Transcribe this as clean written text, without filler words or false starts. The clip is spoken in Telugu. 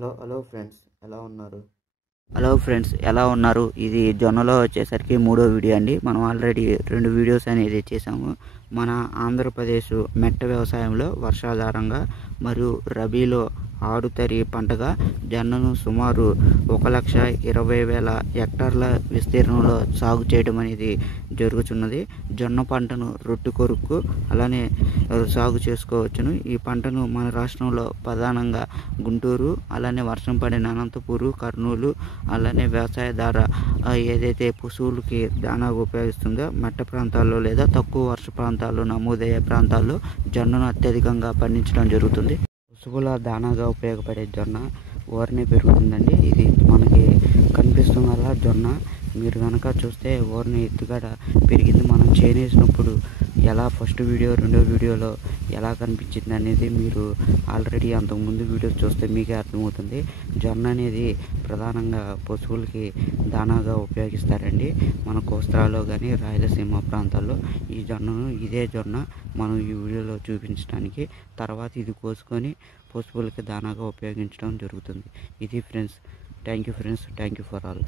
హలో ఫ్రెండ్స్ ఎలా ఉన్నారు? ఇది జొన్నలో వచ్చేసరికి మూడో వీడియో అండి. మనం ఆల్రెడీ 2 వీడియోస్ అనేది చేసాము. మన ఆంధ్రప్రదేశ్ మెట్ట వ్యవసాయంలో వర్షాధారంగా మరియు రబీలో ఆడుతరి పంటగా జొన్నను సుమారు 1,20,000 హెక్టార్ల విస్తీర్ణంలో సాగు చేయడం అనేది జరుగుతున్నది. జొన్న పంటను రొట్టె కొరకు అలానే సాగు చేసుకోవచ్చును. ఈ పంటను మన రాష్ట్రంలో ప్రధానంగా గుంటూరు, అలానే వర్షం పడిన అనంతపూరు, కర్నూలు, అలానే వ్యవసాయదార ఏదైతే పశువులకి దానాగా ఉపయోగిస్తుందో మెట్ట ప్రాంతాల్లో లేదా తక్కువ వర్ష ప్రాంతాల్లో నమోదయ్యే ప్రాంతాల్లో జొన్నను అత్యధికంగా పండించడం జరుగుతుంది. పశువుల దానాగా ఉపయోగపడే జొన్న ఓరనే పెరుగుతుందండి. ఇది మనకి కనిపిస్తున్న జొన్న మీరు కనుక చూస్తే ఓరని ఎత్తుగడ పెరిగింది. మనం చేనేసినప్పుడు ఎలా ఫస్ట్ వీడియో రెండో వీడియోలో ఎలా కనిపించింది అనేది మీరు ఆల్రెడీ అంతకుముందు వీడియోస్ చూస్తే మీకే అర్థమవుతుంది. జొన్న అనేది ప్రధానంగా పశువులకి దానాగా ఉపయోగిస్తారండి. మన కోస్తాలో కానీ రాయలసీమ ప్రాంతాల్లో ఈ జొన్నను ఇదే జొన్న మనం ఈ వీడియోలో చూపించడానికి తర్వాత ఇది కోసుకొని పశువులకి దానాగా ఉపయోగించడం జరుగుతుంది. ఇది friends. Thank you for all.